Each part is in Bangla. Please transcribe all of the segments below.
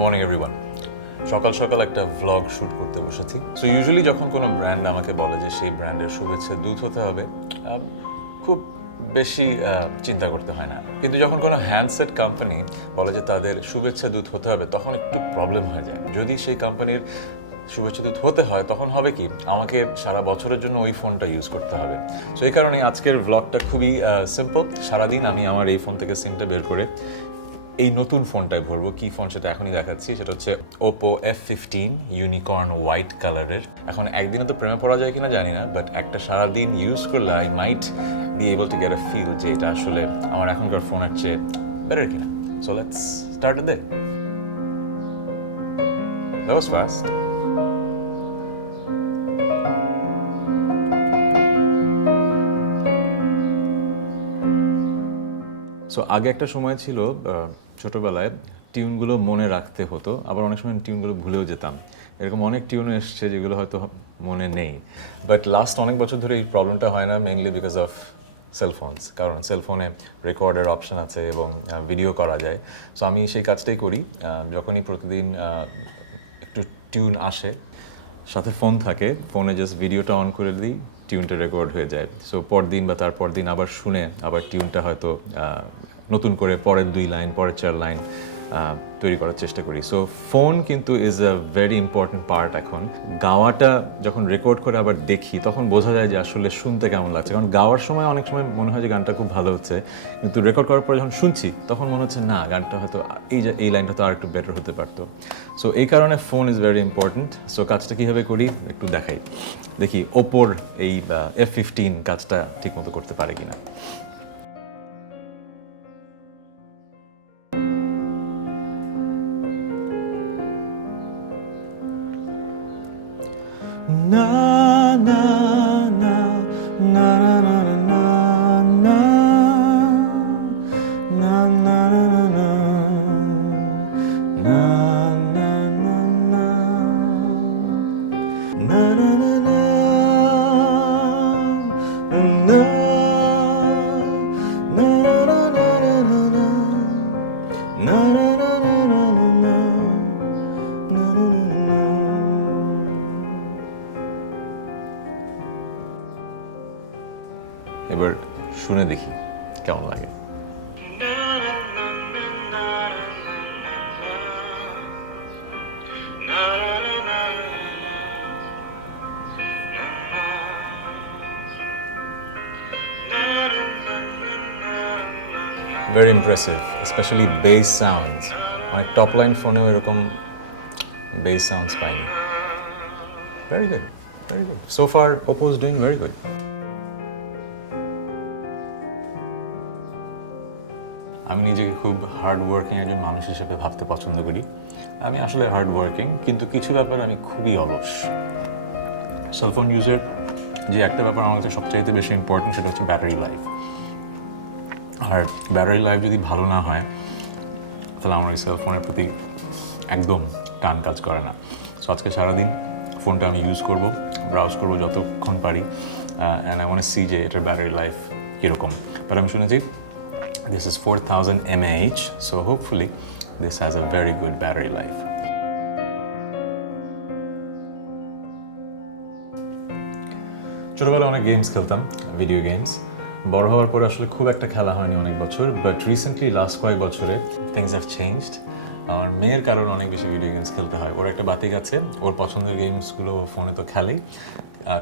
Morning everyone. সকাল সকাল একটা ভ্লগ শ্যুট করতে বসেছি। সো ইউজুয়ালি যখন কোনো ব্র্যান্ড আমাকে বলে যে সেই ব্র্যান্ডের শুভেচ্ছা দূত হতে হবে, খুব বেশি চিন্তা করতে হয় না। কিন্তু যখন কোনো হ্যান্ডসেট কোম্পানি বলে যে তাদের শুভেচ্ছা দূত হতে হবে, তখন একটু প্রবলেম হয়ে যায়। যদি সেই কোম্পানির শুভেচ্ছা দূত হতে হয়, তখন হবে কি আমাকে সারা বছরের জন্য ওই ফোনটা ইউজ করতে হবে। সো এই কারণে আজকের ভ্লগটা খুবই সিম্পল। সারাদিন আমি আমার এই ফোন থেকে সিমটা বের করে এই নতুন ফোনটায় ভরবো। কি ফোন সেটা এখনই দেখাচ্ছি। সেটা হচ্ছে OPPO F15 ইউনিকর্ন হোয়াইট কালারের। এখন একদিনে তো প্রেমে পড়া যায় কিনা জানি না, বাট একটা সারাদিন ইউজ করলে I might be able to get a feel যে এটা আসলে আমার এখনকার ফোনের চেয়ে বেটার কিনা। So let's start the day. That was fast. So আগে একটা সময় ছিল, ছোটোবেলায় টিউনগুলো মনে রাখতে হতো, আবার অনেক সময় টিউনগুলো ভুলেও যেতাম। এরকম অনেক টিউন এসছে যেগুলো হয়তো মনে নেই। বাট লাস্ট অনেক বছর ধরে এই প্রবলেমটা হয় না, মেইনলি বিকজ অফ সেলফোনস। কারণ সেলফোনে রেকর্ডের অপশন আছে এবং ভিডিও করা যায়। সো আমি সেই কাজটাই করি। যখনই প্রতিদিন একটু টিউন আসে, সাথে ফোন থাকে, ফোনে জাস্ট ভিডিওটা অন করে দিই, টিউনটা রেকর্ড হয়ে যায়। সো পরদিন বা তারপর দিন আবার শুনে আবার টিউনটা হয়তো নতুন করে পরের 2 লাইন, পরের 4 লাইন তৈরি করার চেষ্টা করি। সো ফোন কিন্তু is a very important part. এখন গাওয়াটা যখন রেকর্ড করে আবার দেখি, তখন বোঝা যায় যে আসলে শুনতে কেমন লাগছে। কারণ গাওয়ার সময় অনেক সময় মনে হয় যে গানটা খুব ভালো হচ্ছে, কিন্তু রেকর্ড করার পরে যখন শুনছি তখন মনে হচ্ছে না, গানটা হয়তো এই লাইনটা তো আর একটু বেটার হতে পারতো। সো এই কারণে phone is very important. So কাজটা কীভাবে করি একটু দেখাই। দেখি ওপোর এই F15 কাজটা ঠিকমতো করতে পারে কিনা। Na na na na na na na na na na na na na na na na na এবার শুনে দেখি কেমন লাগে। Very impressive, especially bass sounds. অনেক টপ লাইন ফোনেও এরকম bass sounds পাইনি। Very good, very good. So far, Oppo is doing very good. আমি নিজেকে খুব হার্ড ওয়ার্কিং একজন মানুষ হিসেবে ভাবতে পছন্দ করি। আমি আসলে হার্ড ওয়ার্কিং, কিন্তু কিছু ব্যাপারে আমি খুবই অলস। সেলফোন ইউজের যে একটা ব্যাপার আমার কাছে সবচাইতে বেশি ইম্পর্টেন্ট, সেটা হচ্ছে ব্যাটারি লাইফ। আর ব্যাটারি লাইফ যদি ভালো না হয়, তাহলে আমার এই সেলফোনের প্রতি একদম টান কাজ করে না। সো আজকে সারাদিন ফোনটা আমি ইউজ করব, ব্রাউজ করবো যতক্ষণ পারি, and I want to see যে এটার ব্যাটারি লাইফ কীরকম। বাট আমি শুনেছি this is 4000 mAh, so hopefully this has a very good battery life. ছোটবেলায় অনেক গেমস খেলতাম, ভিডিও গেমস। বড় হওয়ার পরে আসলে খুব একটা খেলা হয়নি অনেক বছর, বাট রিসেন্টলি লাস্ট কয়েক বছরে থিংস হ্যাভ চেঞ্জড। আমার মেয়ের কারণে অনেক বেশি ভিডিও গেমস খেলতে হয়। ওর একটা বাতিক আছে, ওর পছন্দের গেমসগুলো ফোনে তো খেলেই।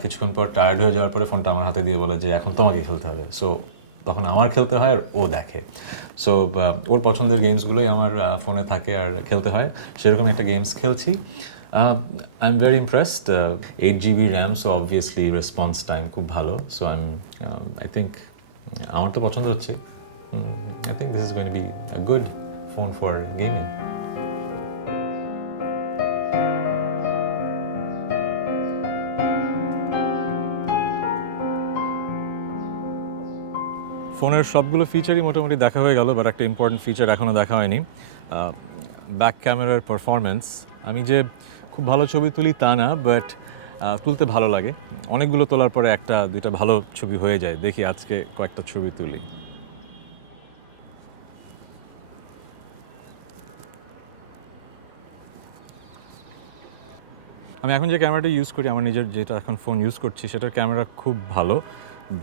কিছুক্ষণ পর টায়ার্ড হয়ে যাওয়ার পরে ফোনটা আমার হাতে দিয়ে বলে যে এখন তোমাকে খেলতে হবে। সো তখন আমার খেলতে হয় আর ও দেখে। সো ওর পছন্দের গেমসগুলোই আমার ফোনে থাকে আর খেলতে হয়। সেরকম একটা গেমস খেলছি। I am very impressed. 8 GB RAM, so obviously response time খুব ভালো। সো আই থিঙ্ক আমার তো পছন্দ হচ্ছে। I think this is going to be a good phone for gaming. ফোনের সবগুলো ফিচারই মোটামুটি দেখা হয়ে গেল, বাট একটা ইম্পর্টেন্ট ফিচার এখনও দেখা হয়নি, ব্যাক ক্যামেরার পারফরমেন্স। আমি যে খুব ভালো ছবি তুলি তা না, বাট তুলতে ভালো লাগে। অনেকগুলো তোলার পরে একটা দুইটা ভালো ছবি হয়ে যায়। দেখি আজকে কয়েকটা ছবি তুলি। আমি এখন যে ক্যামেরাটা ইউজ করি, আমার নিজের যেটা এখন ফোন ইউজ করছি, সেটার ক্যামেরা খুব ভালো,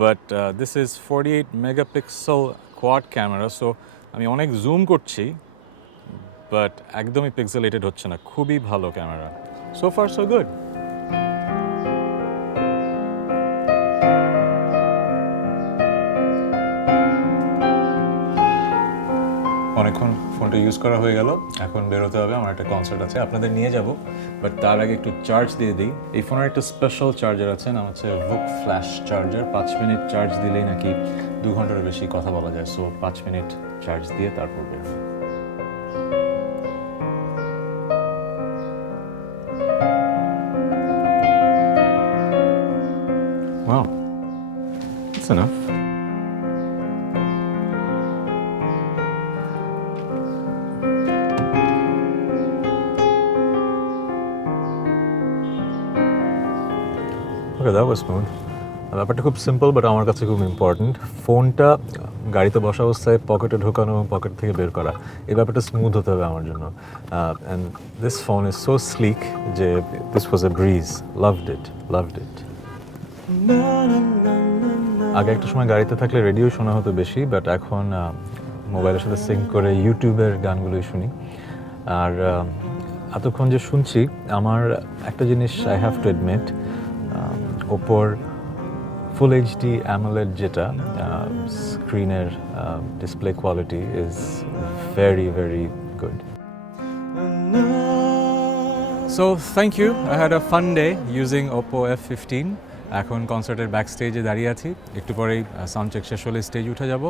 but this is 48 megapixel quad camera, so আমি অনেক জুম করছি, বাট একদমই পিক্সেলেটেড হচ্ছে না। খুবই ভালো camera, so far so good. অনেকক্ষণ ফোনটা ইউজ করা হয়ে গেল, এখন বেরোতে হবে, আমার একটা কনসার্ট আছে, আপনাদের নিয়ে যাব, বাট তার আগে একটু চার্জ দিয়ে দিই। এই ফোনের একটা স্পেশাল চার্জার আছে, নাম হচ্ছে বুক ফ্ল্যাশ চার্জার। 5 মিনিট চার্জ দিলেই নাকি 2 ঘন্টার বেশি কথা বলা যায়, সো 5 মিনিট চার্জ দিয়ে তারপর বের হবে। Wow, that's enough. Okay, that was smooth. ব্যাপারটা খুব সিম্পল, বাট আমার কাছে খুব ইম্পর্ট্যান্ট। ফোনটা গাড়িতে বসা অবস্থায় পকেটে ঢোকানো এবং পকেট থেকে বের করা, এই ব্যাপারটা স্মুথ হতে হবে আমার জন্য। And this phone is so slick যে this was a breeze. Loved it, loved it. আগে একটা সময় গাড়িতে থাকলে রেডিও শোনা হতো বেশি, বাট এখন মোবাইলের সাথে সিঙ্ক করে ইউটিউবের গানগুলোই শুনি। আর এতক্ষণ যে শুনছি, আমার একটা জিনিস আই হ্যাভ টু অ্যাডমিট, ওপোর ফুল এইচডি অ্যামোলেড যেটা স্ক্রিনের display quality is very very good. So thank you, I had a fun day using OPPO F15। এখন কনসার্টের ব্যাক স্টেজে দাঁড়িয়ে আছি, একটু পরেই সাউন্ড চেক শেষ হলে স্টেজ উঠে যাব।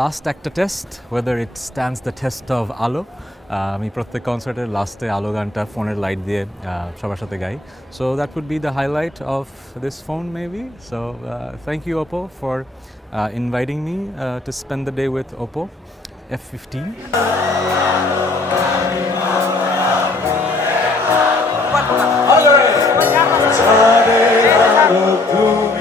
লাস্ট একটা test, weather it stands the test of আলো। আমি প্রত্যেক কনসার্টের লাস্টে আলো গানটা ফোনের লাইট দিয়ে সবার সাথে গাই, so that would be the highlight of this phone maybe. So thank you OPPO for inviting me to spend the day with OPPO F15. তুমি